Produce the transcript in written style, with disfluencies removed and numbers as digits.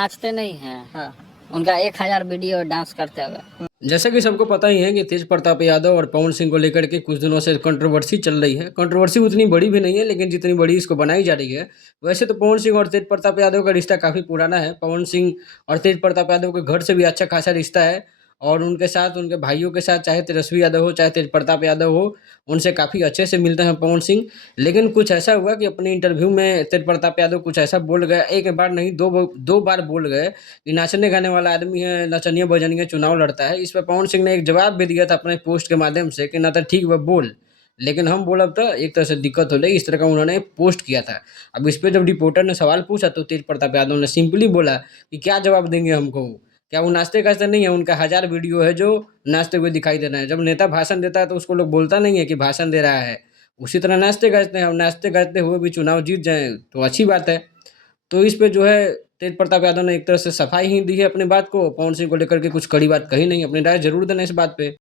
नाचते नहीं हैं। हाँ। उनका 1000 वीडियो डांस करते हुए। जैसा कि सबको पता ही है कि तेज प्रताप यादव और पवन सिंह को लेकर के कुछ दिनों से कंट्रोवर्सी चल रही है। कंट्रोवर्सी उतनी बड़ी भी नहीं है, लेकिन जितनी बड़ी इसको बनाई जा रही है। वैसे तो पवन सिंह और तेज प्रताप यादव का रिश्ता काफ़ी पुराना है। पवन सिंह और तेज प्रताप यादव के घर से भी अच्छा खासा रिश्ता है, और उनके साथ, उनके भाइयों के साथ, चाहे तेजस्वी यादव हो चाहे तेज प्रताप यादव हो, उनसे काफ़ी अच्छे से मिलते हैं पवन सिंह। लेकिन कुछ ऐसा हुआ कि अपने इंटरव्यू में तेज प्रताप यादव कुछ ऐसा बोल गए, एक बार नहीं दो बार बोल गए कि नाचने गाने वाला आदमी है, नचनिया बजनिया चुनाव लड़ता है। इस पर पवन सिंह ने एक जवाब भी दिया था अपने पोस्ट के माध्यम से कि ना तो ठीक वह बोल, लेकिन हम बोलब तो एक तरह से दिक्कत हो रही, इस तरह का उन्होंने पोस्ट किया था। अब इस पे जब रिपोर्टर ने सवाल पूछा तो तेज प्रताप यादव ने सिंपली बोला कि क्या जवाब देंगे हमको, क्या वो नाचते गाचते नहीं है? उनका 1000 वीडियो है जो नाचते हुए दिखाई दे रहे हैं। जब नेता भाषण देता है तो उसको लोग बोलता नहीं है कि भाषण दे रहा है, उसी तरह नाचते गाचते हैं। अब नाचते गाचते हुए भी चुनाव जीत जाएँ तो अच्छी बात है। तो इस पे जो है तेज प्रताप यादव ने एक तरह से सफाई ही दी है अपनी बात को, पवन सिंह को लेकर के कुछ कड़ी बात कही नहीं। अपनी राय ज़रूर देना इस बात पे।